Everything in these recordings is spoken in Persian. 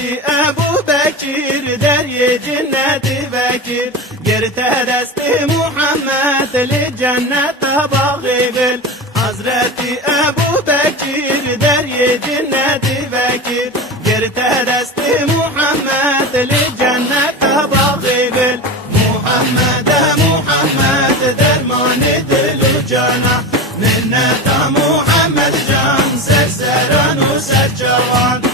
حضرتی ابو بکر دریای جنت بکر گرته دست محمد لجنت باغی گل حضرتی ابو بکر دریای جنت بکر گرته دست محمد لجنت باغی گل محمد درمان دل و جانم منت محمد جان سرسران و سرچوان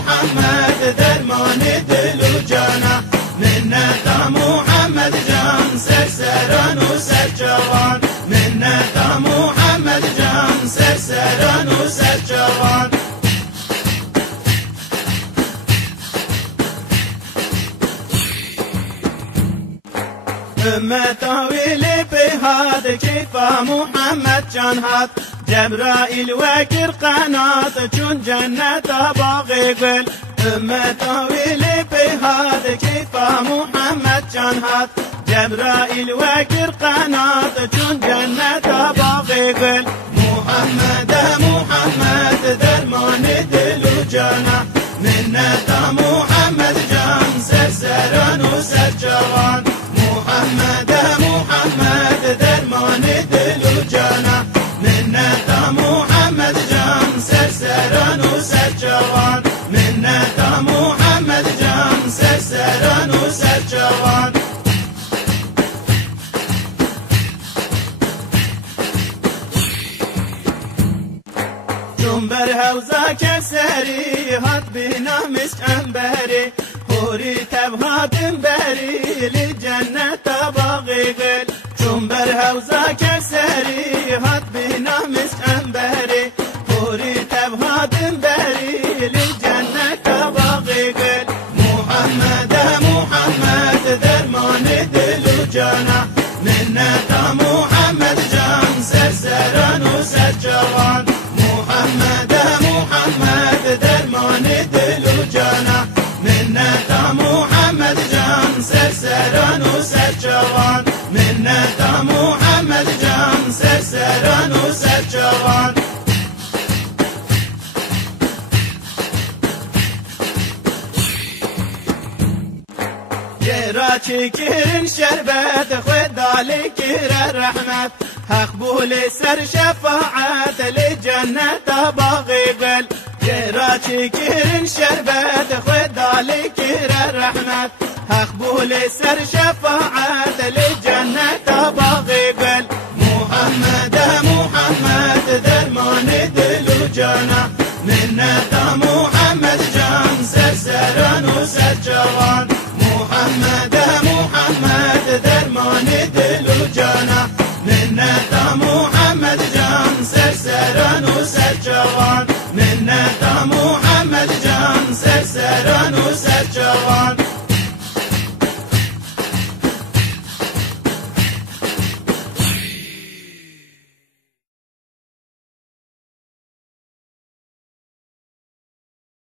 محمد درمان دل و جانم منت محمد جان سرسران و سرچوان منت محمد جان سرسران و سرچوان متاویل بهاد کیفا محمد جان هات جبرائیل وکر قنات چون جنت باغی گل متاویل بهاد کیفا محمد جان هات جبرائیل وکر قنات چون جنت باغی گل محمد درمان دل و جانم منت محمد جان سرسران و سرچوان محمد درمان دل و جانم منت محمد جان سرسران و سرچوان منت محمد جان سرسران و سرچوان چون بر حوزه کسری هات بینامش انبری حوری تبهاتم بری لجنت باغی گل چون بر حوزه کسری هات بینامش انبری حوری تبهاتم بری لجنت باغی گل محمد درمان دل و جانم منت محمد جان سرسران و سرچوان محمد درمان دل و جانم منت محمد جان سرسران و سرچوان منت محمد جان سرسران و سرچوان جرا چکرین شربت خدا لکر رحمت حق بول سر شفاعت لجنت باغی گل جرا چکرین شربت خدا لکر رحمت حق بول سر شفاعت لجنت باغی گل محمد درمان دل و جانم منت محمد جان سرسران و سرچوان محمد درمان دل و جانم منت محمد جان سرسران و سرچوان منت محمد جان سرسران و سرچوان